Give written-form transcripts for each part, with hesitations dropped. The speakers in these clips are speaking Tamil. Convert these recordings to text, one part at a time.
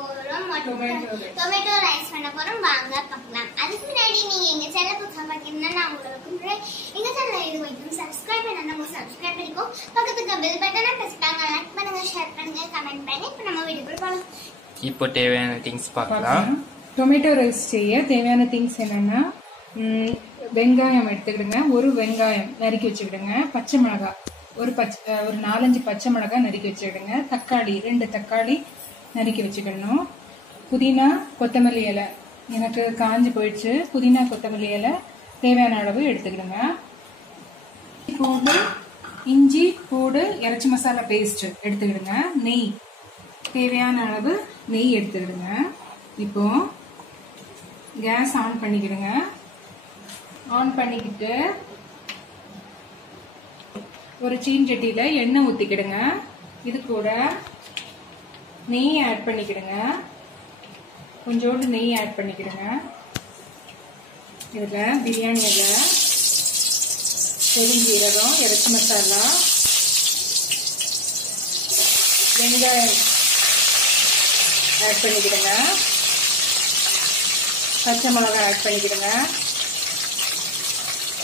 போறோம் டொமேட்டோ ரைஸ் பண்ண போறோம் வாங்க பார்க்கலாம். அதுக்கு முன்னாடி நீங்க எங்க சேனலை புதுசா பாத்தீங்கன்னா நான் உங்களுக்கு எங்க சேனலை இது வரைக்கும் சப்ஸ்கிரைப் பண்ணா சப்ஸ்கிரைப் பண்ணிக்கோ. பக்கத்துக்கு பெல் பட்டனை பிரஸ் பண்ணுங்க, லைக் பண்ணுங்க, ஷேர் பண்ணுங்க, கமெண்ட் பண்ணி இப்போ நம்ம வீடியோக்குள்ள போலாம். இப்போ தேவையான திங்ஸ் பார்க்கலாம். டொமேட்டோ ரைஸ் செய்ய தேவையான திங்ஸ் என்னன்னா வெங்காயம் எடுத்துக்கிடுங்க, ஒரு வெங்காயம் நறுக்கி வச்சுக்கிடுங்க, பச்சை மிளகாய் ஒரு 4-5 பச்சை மிளகாய் நறுக்கி வச்சுக்கிடுங்க, தக்காளி 2 தக்காளி நறுக்கி வச்சுக்கணும், புதினா கொத்தமல்லி இலை எனக்கு காஞ்சி போயிடுச்சு, புதினா கொத்தமல்லி இலை தேவையான அளவு எடுத்துக்கிடுங்க, பூண்டு இஞ்சி பூடு இறைச்சி மசாலா பேஸ்ட் எடுத்துக்கிடுங்க, நெய் தேவையான அளவு நெய் எடுத்துக்கிடுங்க. இப்போ கேஸ் ஆன் பண்ணிக்கிடுங்க. ஆன் பண்ணிக்கிட்டு ஒரு சீன்சட்டியில எண்ணெய் ஊத்திக்கிடுங்க. இது கூட நெய் ஆட் பண்ணிக்கிடுங்க, கொஞ்சோண்டு நெய் ஆட் பண்ணிக்கிடுங்க. இதுல பிரியாணி இலை, பெருஞ்சீரகம், இறைச்சி மசாலா, வெங்காயம் ஆட் பண்ணிக்கிடுங்க, பச்சை மிளகாய் ஆட் பண்ணிக்கிடுங்க,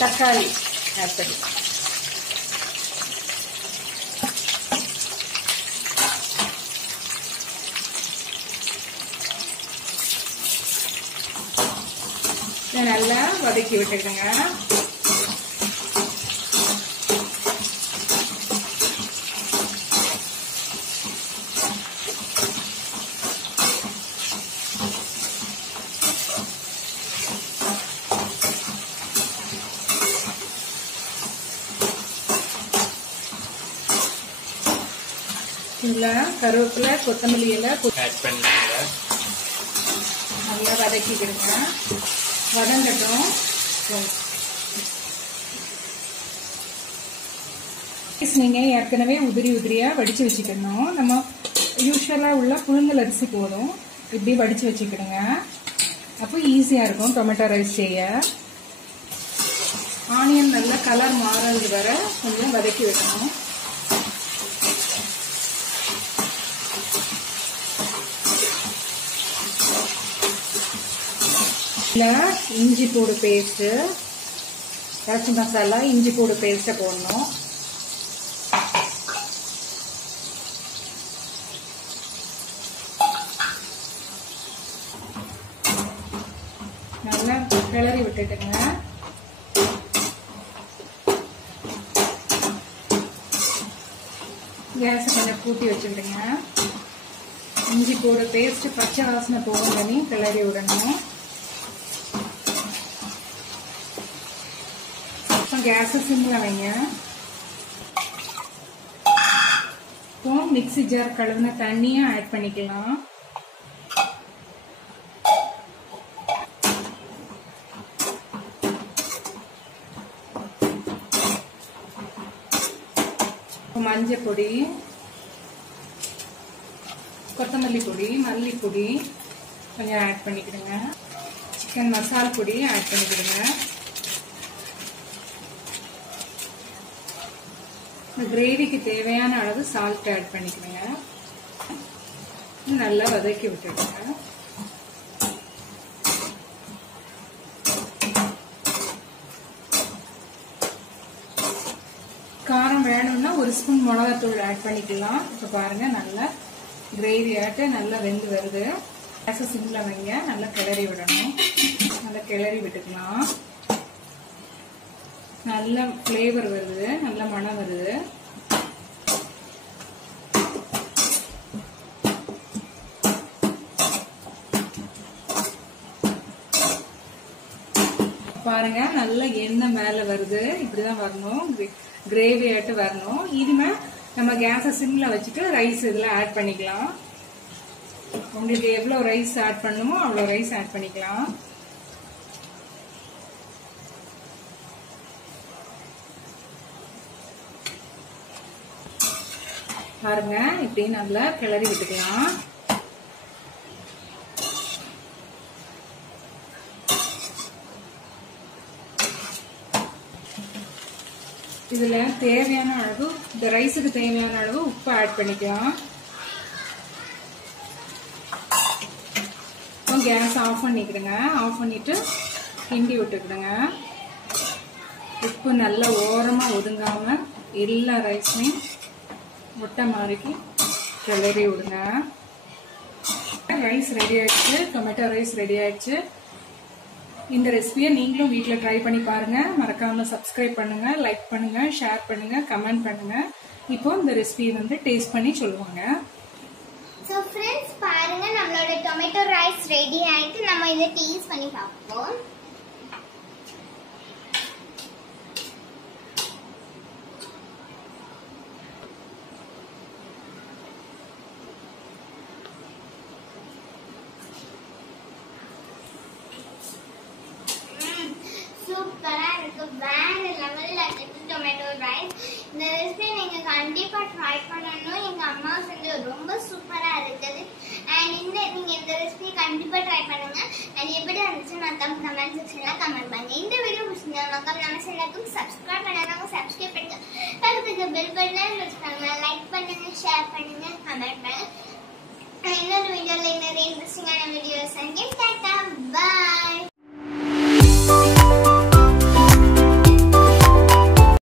தக்காளி ஆட் பண்ணிக்கிடுங்க. நல்லா வதக்கி விட்டுடுங்க. இதுல கருவேப்பிலை கொத்தமல்லி இலை ஆட் பண்ணிடுங்க. நல்லா வதக்கிக்கிடுங்க. வதங்கட்டும். நீங்க ஏற்கனவே உதிரியா வடிச்சு வச்சுக்கணும். நம்ம யூஸ்வலா உள்ள புழுங்கல் அரிசி போதும், இப்படி வடிச்சு வச்சுக்கிடுங்க. அப்போ ஈஸியா இருக்கும் டொமேட்டோ ரைஸ் செய்ய. ஆனியன் நல்லா கலர் மாறது வர கொஞ்சம் வதக்கி வைக்கணும். இஞ்சி பூடு பேஸ்ட், இறைச்சி மசாலா, இஞ்சி பூடு பேஸ்ட போடணும். நல்லா கிளறி விட்டுட்டுங்க. கேஸை கொஞ்சம் கூட்டி வச்சுக்கிடுங்க. இஞ்சி பூடு பேஸ்ட் பச்சை வாசனை போகும் பண்ணி கிளறி விடணும். கேஸை சிம்ல வைங்க. இப்போ மிக்ஸி ஜார் கழுவின தண்ணியை ஆட் பண்ணிக்கலாம். மஞ்சள் பொடி, கொத்தமல்லி பொடி, மல்லிப்பொடி கொஞ்சம் ஆட் பண்ணிக்கிடுங்க. சிக்கன் மசாலா பொடி ஆட் பண்ணிக்கிடுங்க. கிரேவிக்கு தேவையான அளவு சால்ட் ஆட் பண்ணிக்கணுங்க. நல்லா வதக்கி விட்டுடுங்க. காரம் வேணும்னா ஒரு ஸ்பூன் மிளகாத்தூள் ஆட் பண்ணிக்கலாம். இப்ப பாருங்க நல்லா கிரேவி ஆட்டு நல்லா வெந்து வருது. கேஸை சிம்ல வைங்க. நல்லா கிளறி விடணும். நல்லா கிளறி விட்டுக்கலாம். நல்ல ஃப்ளேவர் வருது, நல்ல மணம் வருது. பாருங்க நல்ல எண்ணெய் மேல வருது. இப்படிதான் வரணும், கிரேவி ஆட்டு வரணும். இனிமே நம்ம கேஸை சிம்ல வச்சுட்டு ரைஸ் இதுல ஆட் பண்ணிக்கலாம். உங்களுக்கு எவ்வளவு ரைஸ் ஆட் பண்ணணுமோ அவ்வளவு ரைஸ் ஆட் பண்ணிக்கலாம். பாருங்க இப்படி நல்லா கிளறி விட்டுக்கலாம். இதுல தேவையான அளவு, இந்த ரைஸுக்கு தேவையான அளவு உப்பு ஆட் பண்ணிக்கலாம். இப்போ கேஸ் ஆஃப் பண்ணிக்கிடுங்க. ஆஃப் பண்ணிட்டு கிண்டி விட்டுக்கிடுங்க. உப்பு நல்லா ஓரமாக ஒதுங்காம எல்லா ரைஸுமே முட்டை மாதிரிக்கு கிளறி விடுங்க. ரைஸ் ரெடி ஆயிடுச்சு. டொமேட்டோ ரைஸ் ரெடி ஆயிடுச்சு. இந்த ரெசிபியை நீங்களும் வீட்டில் ட்ரை பண்ணி பாருங்க. மறக்காம சப்ஸ்கிரைப் பண்ணுங்க, லைக் பண்ணுங்க, ஷேர் பண்ணுங்க, கமெண்ட் பண்ணுங்க. இப்போ இந்த ரெசிபியை வந்து டேஸ்ட் பண்ணி சொல்லுவாங்க. ஸோ ஃப்ரெண்ட்ஸ் பாருங்க, நம்மளோட டொமேட்டோ ரைஸ் ரெடி ஆயிட்டு நம்ம இதை டேஸ்ட் பண்ணி பார்ப்போம். சூப்பரா இருக்கு. வேற லெவல்ல இருக்கு டொமேட்டோ ரைஸ். இந்த ரெசிபி நீங்க கண்டிப்பா ட்ரை பண்ணணும். எங்க அம்மா செஞ்சு ரொம்ப சூப்பரா இருக்குது. அண்ட் நீங்க இந்த ரெசிபி கண்டிப்பா ட்ரை பண்ணுங்க. அண்ட் எப்படி இருந்துச்சு மத்தம் கமெண்ட் செக்ஷன்ல கமெண்ட் பண்ணுங்க. இந்த வீடியோ பிடிச்சிருந்தா மக்கள் நம்ம சேனலுக்கு சப்ஸ்கிரைப் பண்ணாதவங்க சப்ஸ்கிரைப் பண்ணுங்க. பக்கத்துக்கு பெல் பட்டனை ப்ரெஸ் பண்ணுங்க. லைக் பண்ணுங்க, ஷேர் பண்ணுங்க, கமெண்ட் பண்ணுங்க. இன்னொரு வீடியோல இன்னொரு இன்ட்ரெஸ்டிங்கான வீடியோஸ் அண்ட் டாடா பை.